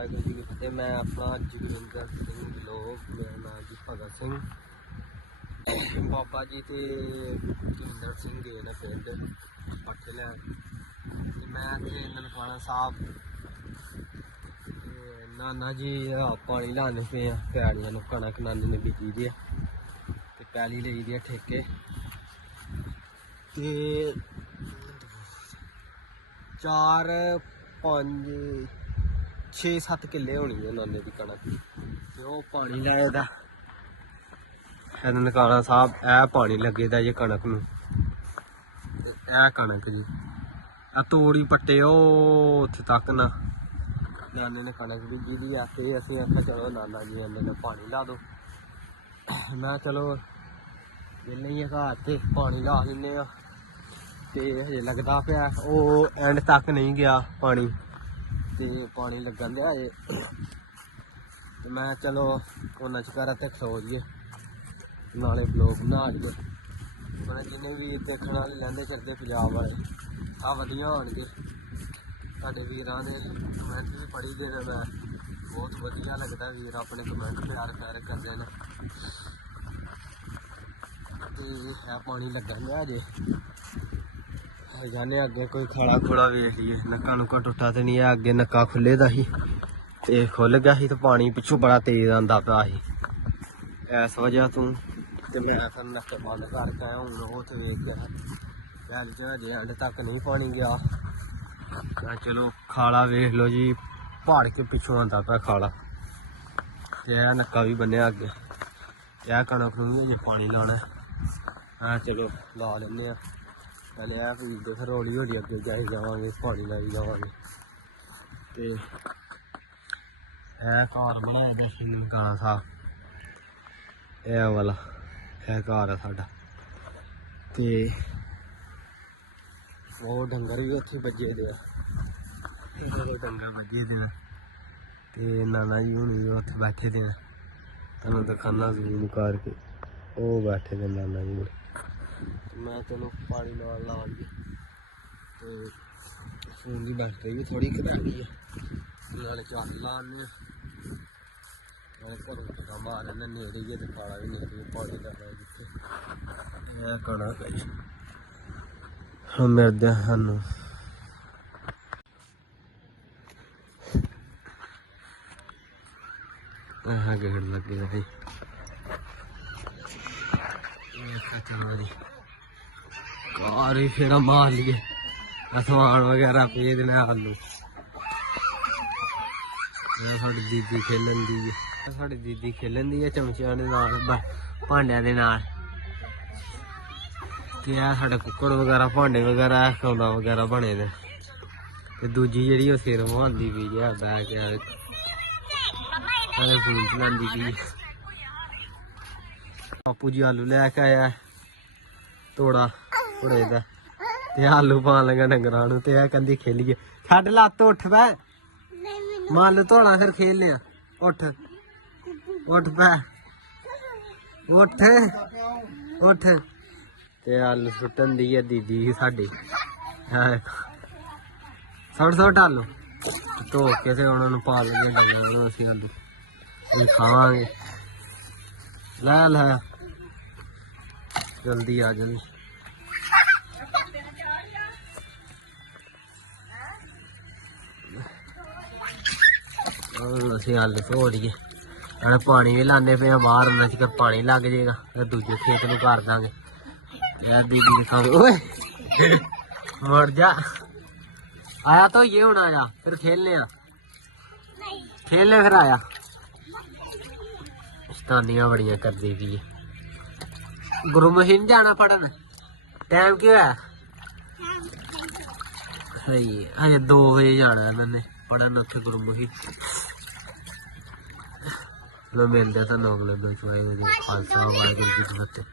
ਵਾਹਿਗੁਰੂ ਜੀ ਕੀ ਫਤਿਹ। ਮੈਂ ਆਪਣਾ ਜਗਵਿੰਦਰ ਸਿੰਘ ਲੋਕ, ਮੇਰਾ ਨਾਮ ਜੀ ਭਗਤ ਸਿੰਘ। ਬਾਬਾ ਜੀ ਤੇ ਜਗਵਿੰਦਰ ਸਿੰਘ ਗਏ ਨੇ ਪਿੰਡ ਪੱਠੇ ਲੈਣ। ਤੇ ਮੈਂ ਤੇ ਨਨਕਾਣਾ ਸਾਹਿਬ ਤੇ ਨਾਨਾ ਜੀ ਆ ਪਾਣੀ ਲਾਣੇ ਪਏ ਆ, ਪੈੜੀਆਂ ਨੂੰ ਕਣਕ ਨਾਨੇ ਨੇ ਬੀਜੀ ਦੀ ਆ ਤੇ ਪੈਲੀ ਲਈ ਦੀ ਆ ਠੇਕੇ। ਤੇ ਚਾਰ ਪੰਜ 6-7 ਕਿੱਲੇ ਹੋਣੀ ਹੈ ਨਾਨੇ ਦੀ ਕਣਕ। ਤੇ ਉਹ ਪਾਣੀ ਲਾਏ ਦਾ ਇਹਨਾਂ ਨਕਾਣਾ ਸਾਹਿਬ, ਇਹ ਪਾਣੀ ਲੱਗੇ ਦਾ ਜੇ ਕਣਕ ਨੂੰ। ਤੇ ਇਹ ਕਣਕ ਜੀ। ਆ ਤੋੜੀ ਪੱਟੇ ਉਹ ਉੱਥੇ ਤੱਕ ਨਾ। ਨਾਨੇ ਨੇ ਕਣਕ ਬੀਜੀ ਦੀ ਆ ਤੇ ਅਸੀਂ ਆਖਿਆ, ਚਲੋ ਨਾਨਾ ਜੀ, ਇਹਨਾਂ ਨੇ ਪਾਣੀ ਲਾ ਦੋ। ਮੈਂ ਚਲੋ ਵਿਹਲੇ ਹੀ ਆ ਘਰ ਤੇ ਪਾਣੀ ਲਾ ਦਿੰਨੇ ਆ। ਤੇ ਹਜੇ ਲੱਗਦਾ ਪਿਆ, ਉਹ ਐਂਡ ਤੱਕ ਨਹੀਂ ਗਿਆ ਪਾਣੀ। ਤੇ ਪਾਣੀ ਲੱਗਣ ਦਿਆ ਜੇ ਤੇ ਮੈਂ ਚਲੋ ਉਹਨਾਂ ਚ ਕਰਾਂ ਤੇ ਖਲੋ ਜੀਏ ਨਾਲੇ ਬਲੌਗ ਬਣਾ ਲਈਏ। ਮਨੇ ਜਿੰਨੇ ਵੀ ਦੇਖਣ ਵਾਲੇ ਲੈਂਦੇ ਕਰਦੇ ਪੰਜਾਬ ਵਾਲੇ ਆ ਵਧੀਆ ਹੋਣਗੇ। ਸਾਡੇ ਵੀਰਾਂ ਦੇ ਕਮੈਂਟ ਵੀ ਪੜ੍ਹੀ ਦੇ ਨੇ ਮੈਂ। ਬਹੁਤ ਵਧੀਆ ਲੱਗਦਾ ਵੀਰ ਆਪਣੇ ਕਮੈਂਟ ਪਿਆਰ ਪਿਆਰ ਕਰਦੇ ਨੇ। ਤੇ ਇਹ ਪਾਣੀ ਲੱਗਣ ਦਿਆ ਜੇ ਜਾਨੇ ਅੱਗੇ ਕੋਈ ਖਾਲਾ ਖੋਲਾ ਵੇਖ ਲਈਏ। ਨੱਕਾ ਨੁੱਕਾ ਟੁੱਟਾ ਤੇ ਨਹੀਂ ਹੈ ਅੱਗੇ ਨੱਕਾ ਖੁੱਲੇ ਦਾ ਸੀ। ਤੇ ਖੁੱਲ ਗਿਆ ਸੀ ਤੇ ਪਾਣੀ ਪਿੱਛੋਂ ਬੜਾ ਤੇਜ਼ ਆਂਦਾ ਪਿਆ ਸੀ। ਇਸ ਵਜ੍ਹਾ ਤੋਂ ਤੇ ਮੈਂ ਫਿਰ ਨੱਕੇ ਬੰਦ ਕਰਕੇ ਆਇਆ, ਹੁਣ ਉਹ ਤੇ ਵੇਖ ਕੇ ਪਹਿਲ ਚ ਹਜੇ ਅੰਡ ਤੱਕ ਨਹੀਂ ਪਾਣੀ ਗਿਆ। ਮੈਂ ਚਲੋ ਖਾਲਾ ਵੇਖ ਲਓ ਜੀ, ਪਹਾੜ ਕੇ ਪਿੱਛੋਂ ਆਂਦਾ ਪਿਆ ਖਾਲਾ। ਤੇ ਇਹ ਨੱਕਾ ਵੀ ਬੰਨਿਆ ਅੱਗੇ। ਇਹ ਕਣਕ ਨੂੰ ਵੀ ਹਜੇ ਪਾਣੀ ਲਾਉਣਾ ਹਾਂ। ਚਲੋ ਲਾ ਲੈਨੇ ਆ ਪਹਿਲੇ ਆ ਫਿਰ ਦੇ ਫਿਰ ਹੌਲੀ ਹੌਲੀ ਅੱਗੇ ਜਾਈ ਜਾਵਾਂਗੇ ਪਾਣੀ ਲਾਈ ਜਾਵਾਂਗੇ। ਤੇ ਇਹ ਘਰ ਬਣਾਇਆ ਦਾ ਸੀ ਕਾਲਾ ਸਾਹਿਬ। ਇਹ ਵਾਲਾ, ਇਹ ਘਰ ਆ ਸਾਡਾ। ਤੇ ਉਹ ਡੰਗਰ ਵੀ ਉੱਥੇ ਵੱਜੇ ਦੇ ਆ। ਇਹ ਡੰਗਰ ਵੱਜੇ ਦੇ ਆ। ਤੇ ਨਾਨਾ ਜੀ ਹੁਣੀ ਵੀ ਉੱਥੇ ਬੈਠੇ ਦੇ ਆ। ਤੁਹਾਨੂੰ ਦਿਖਾਣਾ ਜ਼ੂਮ ਕਰਕੇ ਉਹ ਬੈਠੇ ਦੇ ਨਾਨਾ ਜੀ ਹੁਣੀ। ਮੈਂ ਚਲੋ ਪਾਣੀ ਨਾਲ ਲਾ ਲਈਏ ਤੇ ਫੋਨ ਦੀ ਬੈਟਰੀ ਵੀ ਥੋੜੀ ਖਰਾ ਗਈ ਹੈ ਨਾਲੇ ਚਾਰਜ ਲਾਣੇ ਨਾਲੇ ਘਰੋਂ ਟਕਾ ਮਾਰਨ ਨੇੜੇ ਹੀ ਤੇ ਪਾਲਾ ਵੀ ਨੇੜੇ ਪਾਣੀ ਦਾ ਹੈ ਜਿੱਥੇ। ਇਹ ਕਣਾ ਗਈ ਹੁਣ ਮਿਲਦੇ ਸਾਨੂੰ। ਆਹ ਗੇੜ ਲੱਗੇ ਹੈ ਇਹ ਖਤਰਾ ਦੀ ਕਾਰ ਹੀ ਫੇਰਾ ਮਾਰ ਲਈਏ। ਅਸਮਾਨ ਵਗੈਰਾ ਪੇ ਦੇ ਨਾਲ ਆਲੂ ਇਹ ਸਾਡੀ ਦੀਦੀ ਖੇਲਣ ਦੀ ਹੈ। ਇਹ ਸਾਡੀ ਦੀਦੀ ਖੇਲਣ ਦੀ ਹੈ ਚਮਚਿਆਂ ਦੇ ਨਾਲ ਭਾਂਡਿਆਂ ਦੇ ਨਾਲ। ਤੇ ਆ ਸਾਡੇ ਕੁੱਕੜ ਵਗੈਰਾ, ਭਾਂਡੇ ਵਗੈਰਾ ਖੌਲਾ ਵਗੈਰਾ ਬਣੇ ਨੇ। ਤੇ ਦੂਜੀ ਜਿਹੜੀ ਉਹ ਸਿਰ ਮਹਾਂਦੀ ਵੀ ਆ ਬੈ ਆ ਇਹ ਫੋਨ ਚਲਾਉਂਦੀ ਵੀ ਬਾਪੂ ਜੀ ਆਲੂ ਲੈ ਕੇ ਆਇਆ। ਤੋੜਾ ਕੁੜੇ ਦਾ। ਤੇ ਆਲੂ ਪਾ ਲੱਗਾ ਡੰਗਰਾਂ ਨੂੰ ਤੇ ਇਹ ਕਹਿੰਦੀ ਖੇਲੀਏ। ਛੱਡ ਲੱਤ, ਉੱਠ ਪੈ ਮੰਨ ਧੋਣਾ ਫਿਰ ਖੇਲ ਲਿਆ। ਉੱਠ। ਉੱਠ ਪੈ ਉੱਠ। ਉੱਠ। ਤੇ ਆਲੂ ਸੁੱਟਣ ਦੀ ਹੈ ਦੀਦੀ ਸਾਡੀ। ਹਾਂ ਸੜ ਸੜ ਆਲੂ ਧੋ ਕੇ ਤੇ ਉਹਨਾਂ ਨੂੰ ਪਾ ਦਿੰਦੇ ਡੰਗਰਾਂ ਨੂੰ ਅਸੀਂ ਆਲੂ। ਇਹ ਖਾਵਾਂਗੇ। ਲੈ ਲੈ। ਜਲਦੀ ਆ ਜਲਦੀ ਅਸੀਂ ਹੱਲ ਧੋ ਲਈਏ ਨਾਲੇ ਪਾਣੀ ਵੀ ਲਾਉਂਦੇ ਪਏ ਆ ਬਾਹਰ ਉਹਨਾਂ ਚ ਪਾਣੀ ਲੱਗ ਜਾਏਗਾ ਫਿਰ ਦੂਜੇ ਖੇਤ ਨੂੰ ਕਰ ਦਾਂਗੇ। ਲੈ ਦੀਦੀ ਦੇ ਕੰਮ ਓਏ! ਮਰ ਜਾ। ਆਇਆ ਤਾਂ ਇਹ ਹੁਣ ਆਇਆ ਫਿਰ ਖੇਲਨੇ ਆ। ਖੇਲਨੇ ਫਿਰ ਆਇਆ। ਸ਼ਤਾਨੀਆਂ ਬੜੀਆਂ ਕਰਦੀ ਪਈ ਹੈ ਗੁਰਮਹੀਨ ਜਾਣਾ ਪੜਨ ਟਾਈਮ ਕੀ ਹੋਇਆ ਸਹੀ ਹਜੇ 2 ਵਜੇ ਜਾਣਾ ਇਹਨਾਂ ਨੇ ਪੜਨ ਉੱਥੇ ਗੁਰਮਹੀਨ ਲੋ ਮਿਲਦੇ ਤਾਂ ਨੌਗਲੇ ਦੋ ਚੁਆਏ ਦੇ ਖਾਲਸਾ ਵਾਹਿਗੁਰੂ ਜੀ ਕੀ ਫਤਿਹ